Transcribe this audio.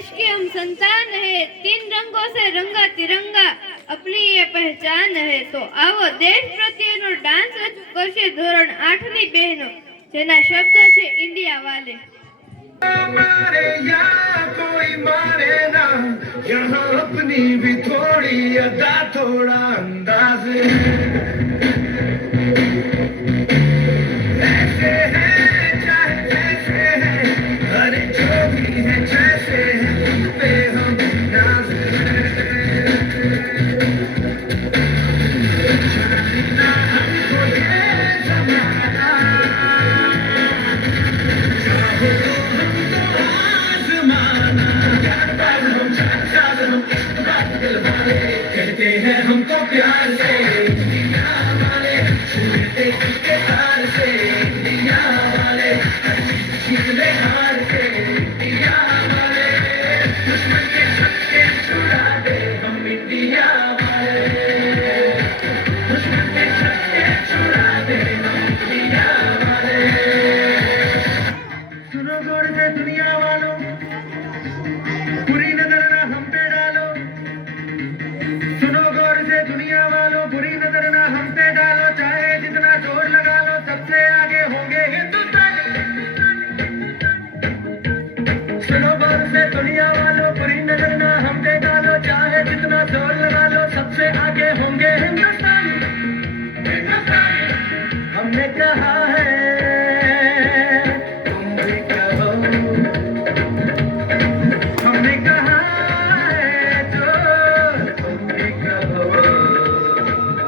देश के हम संतान है, तीन रंगों से रंगा तिरंगा अपनी ये पहचान है। तो आवो देश प्रत्येनो डांस रजू करशे धोरण 8 ની બહેનો, જેના શબ્દો છે ઇન્ડિયા વાલે। मारे या कोई मारे ना, यहाँ अपनी भी थोड़ी अदा थोड़ा अंदाज ऐसे है चाहे जैसे है, अरे जो भी है जैसे है उन पे हम नाज जानना हमको ये जमाना, चाहो तो हमको आजमाना, जानबाज हम जानसाज हम इश्कबाज दिल वाले, कहते हैं हमको प्यार से इंडिया वाले, छूते उसके तार से इंडिया वाले, हर चीज छीन ले हार से इंडिया वाले, दुश्मन के छक्के छुड़ा दे हम इंडिया वाले, दुश्मन के छक्के छुड़ा दे हम इंडिया वाले। सुनो गौर से दुनिया वालों, बुरी नजर ना हम पे डालो, सुनो गौर से दुनिया वालों, बुरी नजर ना हम पे डालो, चाहे जितना जोर लगा लो सबसे आगे होंगे हिंदुस्तानी। सुनो गौर से दुनिया वालों, बुरी नजर ना हम पे डालो, चाहे जितना जोर लगा लो सबसे आगे होंगे हिंदुस्तानी। हिंदुस्तानी हमने कहा है